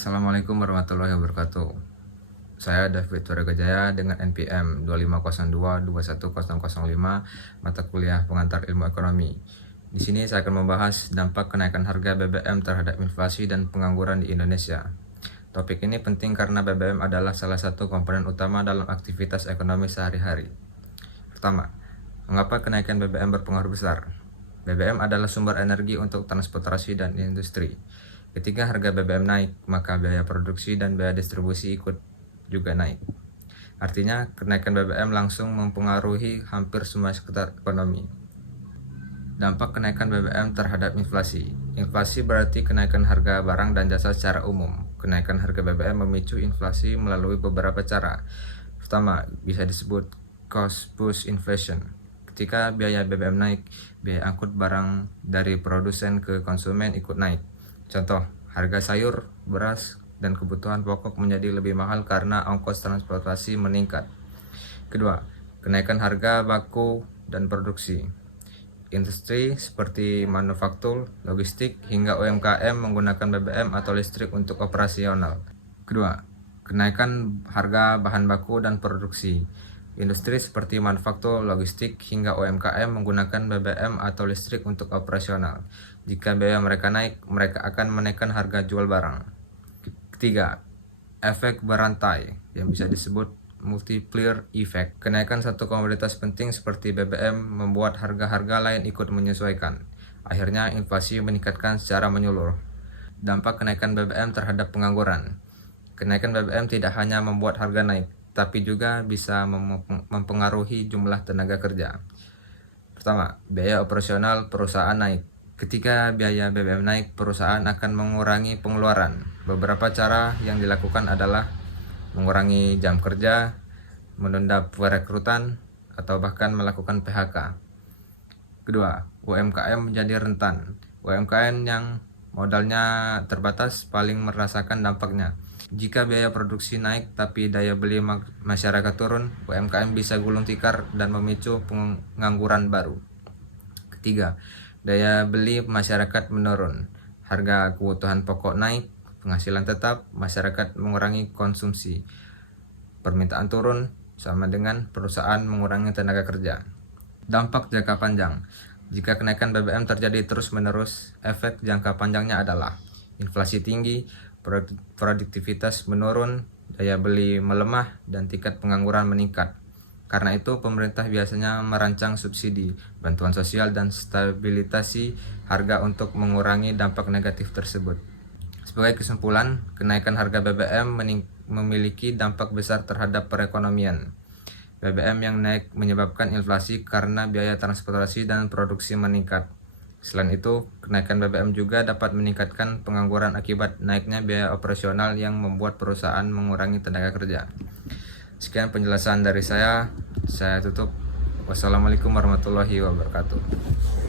Assalamualaikum warahmatullahi wabarakatuh. Saya David Wargajaya dengan NPM 250221005 mata kuliah pengantar ilmu ekonomi. Di sini saya akan membahas dampak kenaikan harga BBM terhadap inflasi dan pengangguran di Indonesia. Topik ini penting karena BBM adalah salah satu komponen utama dalam aktivitas ekonomi sehari-hari. Pertama, mengapa kenaikan BBM berpengaruh besar? BBM adalah sumber energi untuk transportasi dan industri. Ketika harga BBM naik, maka biaya produksi dan biaya distribusi ikut juga naik. Artinya, kenaikan BBM langsung mempengaruhi hampir semua sekitar ekonomi. Dampak kenaikan BBM terhadap inflasi. Inflasi berarti kenaikan harga barang dan jasa secara umum. Kenaikan harga BBM memicu inflasi melalui beberapa cara. Pertama, bisa disebut cost push inflation. Ketika biaya BBM naik, biaya angkut barang dari produsen ke konsumen ikut naik. Contoh, harga sayur, beras, dan kebutuhan pokok menjadi lebih mahal karena ongkos transportasi meningkat. Kedua, kenaikan harga baku dan produksi. Industri seperti manufaktur, logistik, hingga UMKM menggunakan BBM atau listrik untuk operasional. Kedua, kenaikan harga bahan baku dan produksi. Industri seperti manufaktur, logistik, hingga UMKM menggunakan BBM atau listrik untuk operasional. Jika biaya mereka naik, mereka akan menaikkan harga jual barang. Ketiga, efek berantai yang bisa disebut multiplier effect. Kenaikan satu komoditas penting seperti BBM membuat harga-harga lain ikut menyesuaikan. Akhirnya inflasi meningkatkan secara menyeluruh. Dampak kenaikan BBM terhadap pengangguran. Kenaikan BBM tidak hanya membuat harga naik, tapi juga bisa mempengaruhi jumlah tenaga kerja. Pertama, biaya operasional perusahaan naik. Ketika biaya BBM naik, perusahaan akan mengurangi pengeluaran. Beberapa cara yang dilakukan adalah mengurangi jam kerja, menunda perekrutan, atau bahkan melakukan PHK. Kedua, UMKM menjadi rentan. UMKM yang modalnya terbatas paling merasakan dampaknya. Jika biaya produksi naik tapi daya beli masyarakat turun, UMKM bisa gulung tikar dan memicu pengangguran baru. Ketiga, daya beli masyarakat menurun. Harga kebutuhan pokok naik, penghasilan tetap, masyarakat mengurangi konsumsi. Permintaan turun sama dengan perusahaan mengurangi tenaga kerja. Dampak jangka panjang. Jika kenaikan BBM terjadi terus-menerus, efek jangka panjangnya adalah inflasi tinggi, produktivitas menurun, daya beli melemah, dan tingkat pengangguran meningkat. Karena itu, pemerintah biasanya merancang subsidi, bantuan sosial, dan stabilisasi harga untuk mengurangi dampak negatif tersebut. Sebagai kesimpulan, kenaikan harga BBM memiliki dampak besar terhadap perekonomian. BBM yang naik menyebabkan inflasi karena biaya transportasi dan produksi meningkat. Selain itu, kenaikan BBM juga dapat meningkatkan pengangguran akibat naiknya biaya operasional yang membuat perusahaan mengurangi tenaga kerja. Sekian penjelasan dari saya tutup. Wassalamualaikum warahmatullahi wabarakatuh.